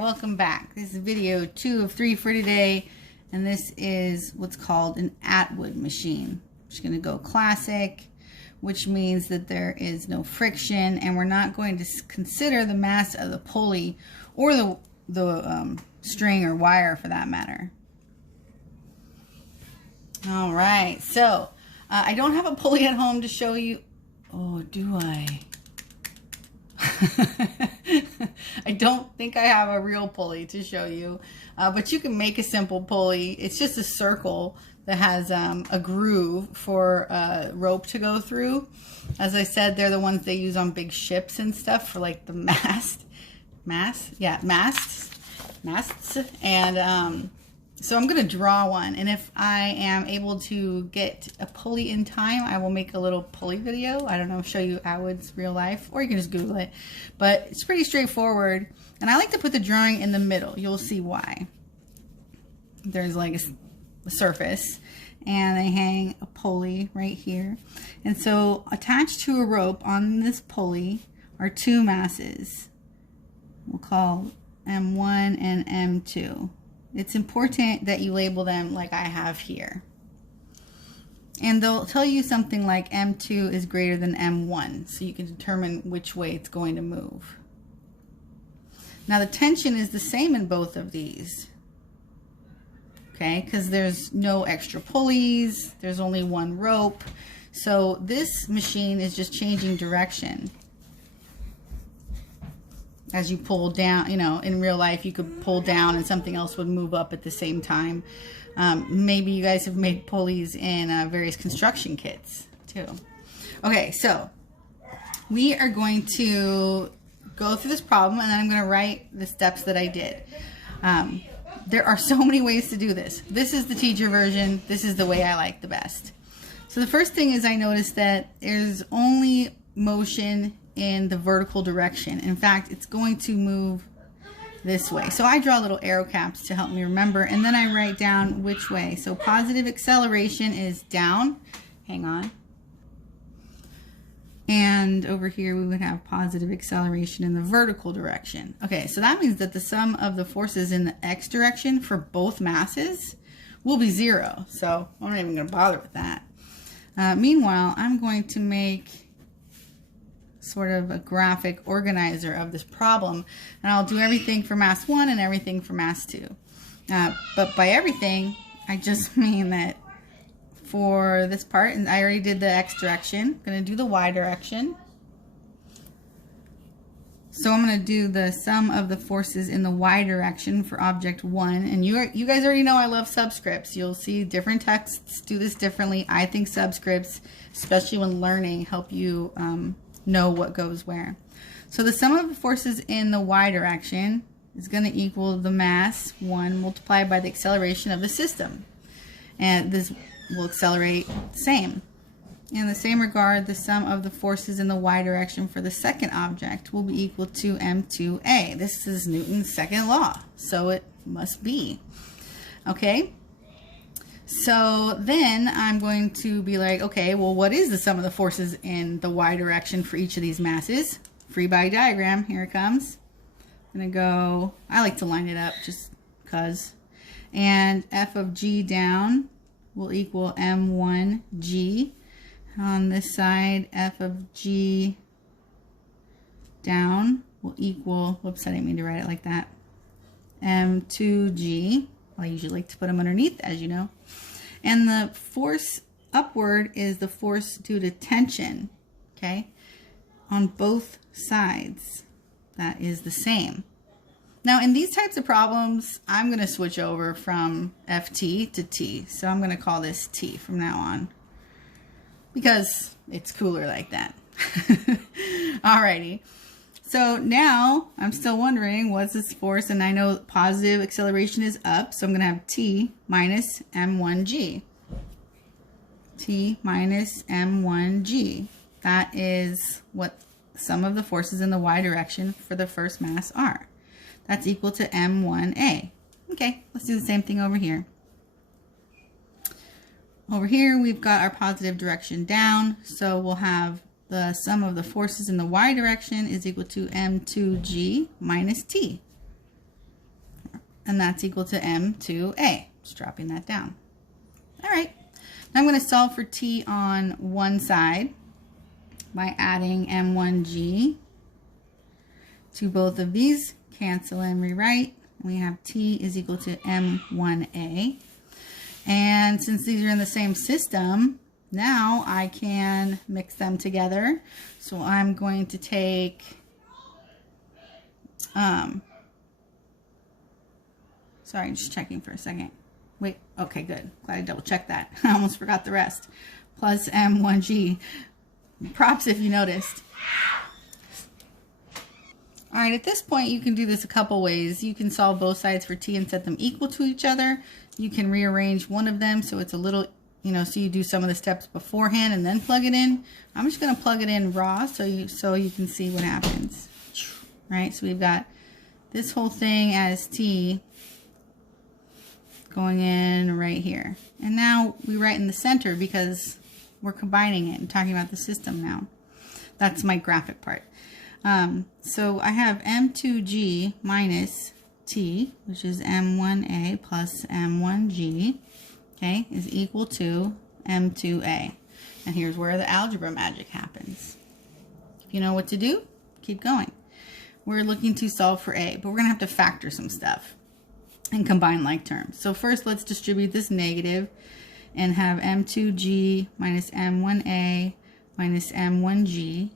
Welcome back. This is video 2 of 3 for today, and this is what's called an Atwood machine. I'm just going to go classic, which means that there is no friction, and we're not going to consider the mass of the pulley or the string or wire for that matter. All right, so I don't have a pulley at home to show you. Oh, do I? I don't think I have a real pulley to show you, but you can make a simple pulley. It's just a circle that has a groove for a rope to go through. As I said, they're the ones they use on big ships and stuff for like the masts. And so I'm going to draw one, and if I am able to get a pulley in time, I will make a little pulley video. I don't know, show you Atwood's real life, or you can just Google it. But it's pretty straightforward, and I like to put the drawing in the middle. You'll see why. There's like a surface, and I hang a pulley right here. And so attached to a rope on this pulley are two masses. We'll call M1 and M2. It's important that you label them like I have here. And they'll tell you something like M2 is greater than M1, so you can determine which way it's going to move. Now the tension is the same in both of these, okay, because there's no extra pulleys, there's only one rope. So this machine is just changing direction. As you pull down, you know, in real life you could pull down and something else would move up at the same time. Maybe you guys have made pulleys in various construction kits too. Okay, so we are going to go through this problem, and then I'm going to write the steps that I did. There are so many ways to do this. This is the teacher version. This is the way I like the best. So the first thing is I noticed that there's only motion in the vertical direction. In fact, it's going to move this way. So I draw little arrow caps to help me remember, and then I write down which way. So positive acceleration is down. Hang on. And over here we would have positive acceleration in the vertical direction. Okay, so that means that the sum of the forces in the x direction for both masses will be 0. So I'm not even going to bother with that. Meanwhile, I'm going to make sort of a graphic organizer of this problem, and I'll do everything for mass 1 and everything for mass 2. But by everything, I just mean that for this part, and I already did the x direction, I'm going to do the y direction. So I'm going to do the sum of the forces in the y direction for object 1, and you guys already know I love subscripts. You'll see different texts do this differently. I think subscripts, especially when learning, help you know what goes where. So the sum of the forces in the y direction is going to equal the mass 1 multiplied by the acceleration of the system, and this will accelerate the same. In the same regard, the sum of the forces in the y direction for the second object will be equal to m2a. This is Newton's second law, so it must be. Okay, so then I'm going to be like, okay, well, what is the sum of the forces in the y direction for each of these masses? Free body diagram, here it comes. I'm going to go, I like to line it up just because. And f of g down will equal m1g. On this side, f of g down will equal, whoops, I didn't mean to write it like that, m2g. I usually like to put them underneath, as you know. And the force upward is the force due to tension, okay, on both sides. That is the same. Now, in these types of problems, I'm going to switch over from FT to T. So I'm going to call this T from now on, because it's cooler like that. Alrighty. So now I'm still wondering, what's this force? And I know positive acceleration is up, so I'm going to have T minus m1g. T minus m1g. That is what sum of the forces in the y direction for the first mass are. That's equal to m1a. Okay, let's do the same thing over here. Over here we've got our positive direction down, so we'll have the sum of the forces in the y direction is equal to m2g minus t. and that's equal to M2A. Just dropping that down. All right, now I'm going to solve for t on one side by adding M1G to both of these. Cancel and rewrite. We have t is equal to M1A. And since these are in the same system, now I can mix them together. So I'm going to take, sorry, just checking for a second. Wait, okay, good. Glad I double checked that. I almost forgot the rest. Plus M1G. Props if you noticed. All right, at this point, you can do this a couple ways. You can solve both sides for t and set them equal to each other. You can rearrange one of them so it's a little, you know, so you do some of the steps beforehand and then plug it in. I'm just going to plug it in raw so you can see what happens. Right, so we've got this whole thing as t going in right here. And now we write in the center because we're combining it and talking about the system now. That's my graphic part. So I have M2G minus T, which is M1A plus M1G, okay, is equal to M2A. And here's where the algebra magic happens. If you know what to do, keep going. We're looking to solve for A, but we're going to have to factor some stuff and combine like terms. So first, let's distribute this negative and have M2G minus M1A minus M1G